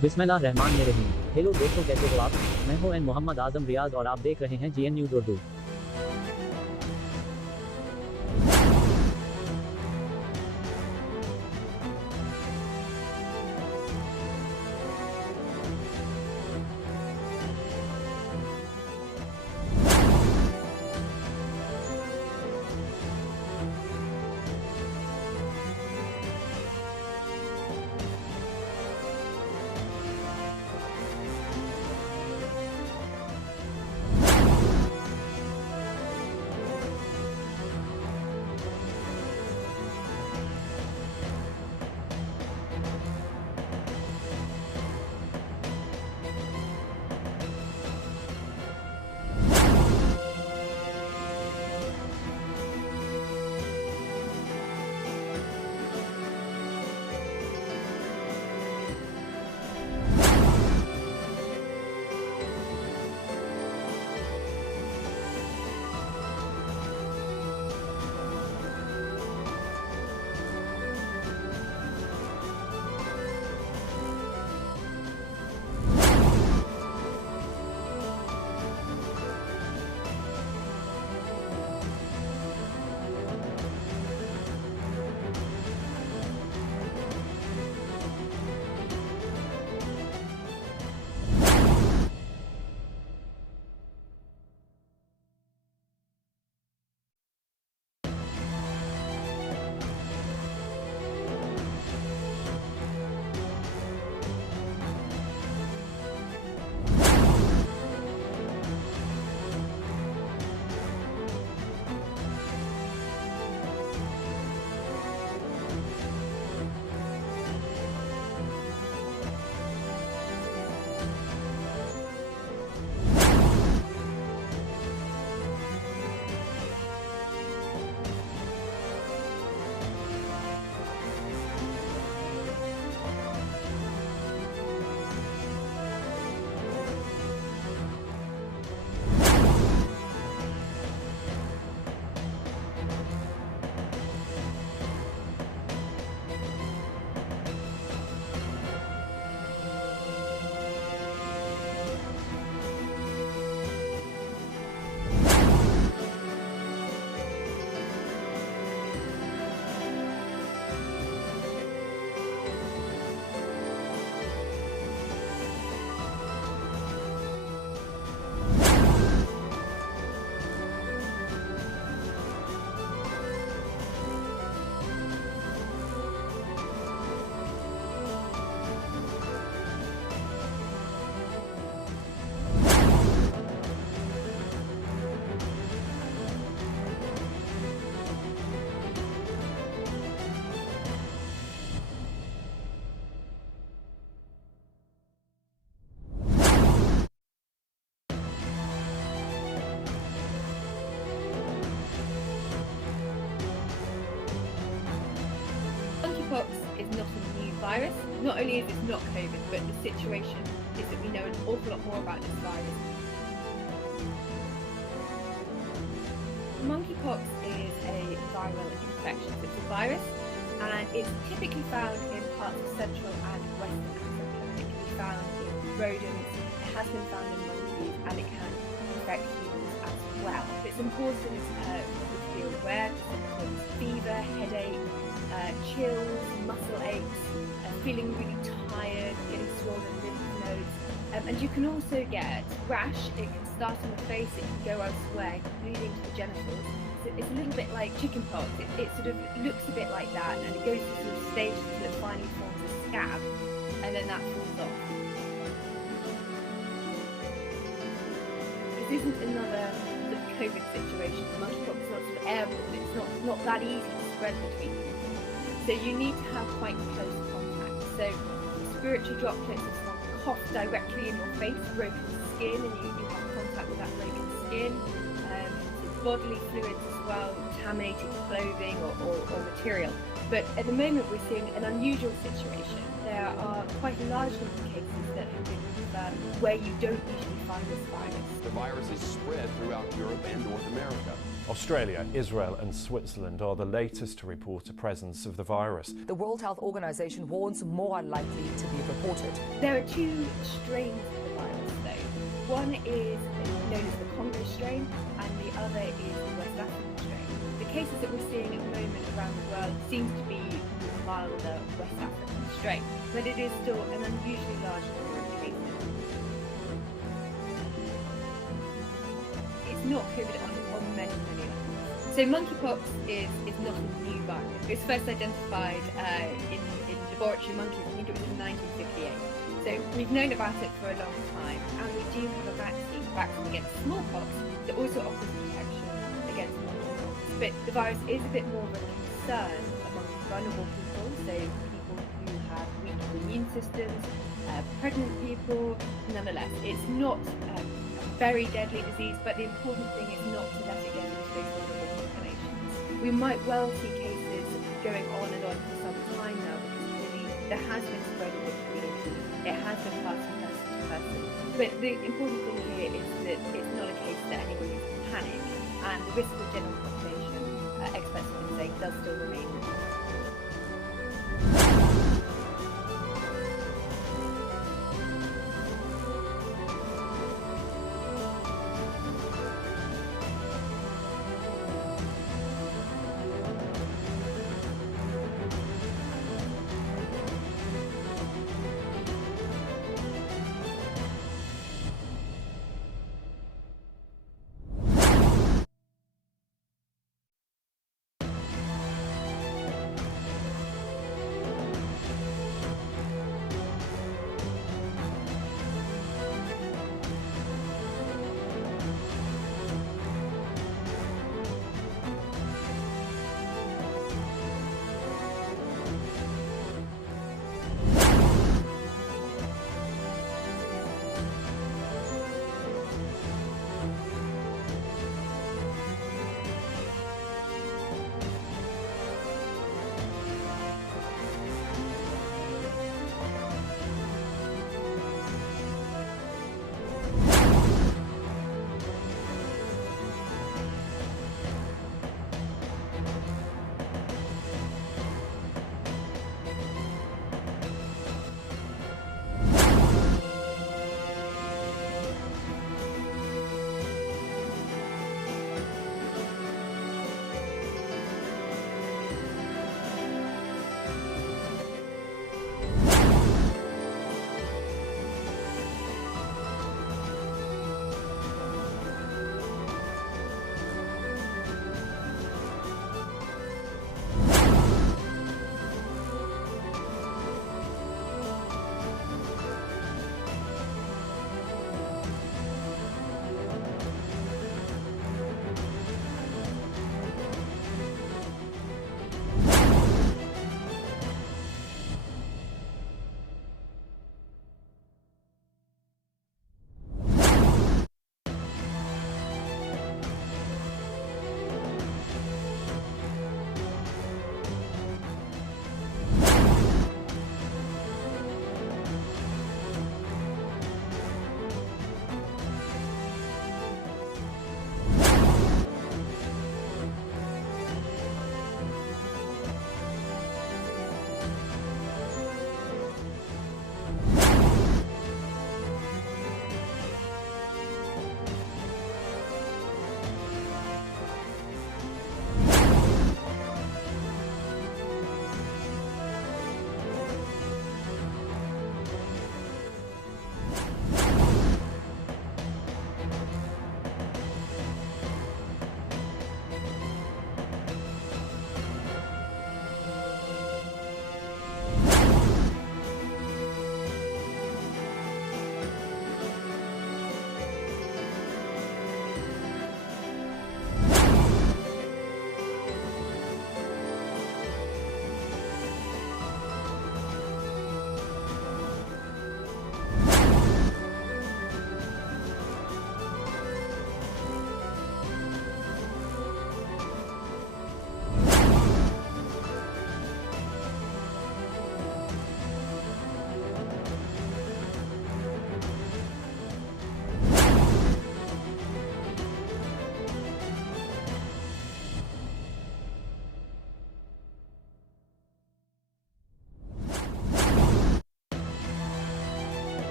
बिस्मिल्लाहिर्रहमानिर्रहीम। हेलो दोस्तों, कैसे हो आप? मैं हूं एन मोहम्मद आजम रियाज और आप देख रहे हैं GN news Urdu. Monkeypox is not a new virus. Not only is it not COVID, but the situation is that we know an awful lot more about this virus. Monkeypox is a viral infection. So it's a virus, and it's typically found in parts of Central and Western Africa. It can be found in rodents, it has been found in monkeys, and it can infect humans as well. So it's important to be aware of the symptoms: fever, headache, chills, muscle aches, feeling really tired, getting swollen lymph nodes, and you can also get rash. It can start on the face, it can go elsewhere, bleeding to the genitals. So it's a little bit like chickenpox. It sort of looks a bit like that, and it goes through sort of stages until it finally forms a scab, and then that falls off. This isn't another sort of COVID situation. Monkeypox is not sort of airborne. It's not that easy to spread between people. So you need to have quite close contact. So respiratory droplets, if someone coughs directly in your face, broken skin, and you have contact with that broken skin. So bodily fluids as well, contaminated clothing or material. But at the moment we're seeing an unusual situation there are quite a large number of cases that have been confirmed where you don't usually find this virus. The virus is spread throughout Europe and North America. Australia, Israel and Switzerland are the latest to report a presence of the virus. The World Health Organization warns more are likely to be reported. There are two strains of the virus though. One is known as the Congo strain and the other is the West African strain. The cases that we're seeing at the moment around the world seem to be the milder West African strain, but it is still an unusually large number of cases. It's not COVID on many levels. So monkeypox is not a new virus. It was first identified in laboratory monkeys, I think it was in 1958. So we've known about it for a long time, and we do have a vaccine against smallpox that also offers protection against monkeypox. But the virus is a bit more of a concern among vulnerable people, so people who have weak immune systems, pregnant people. Nonetheless, it's not a very deadly disease, but the important thing is not to let it get into those vulnerable populations. We might well see cases going on and on for some time now, because clearly there has been spread in the community. It has been passed from person to person. But the important thing here is that it's not a case that anyone needs to panic, and the risk of general population, experts have been saying, does still remain.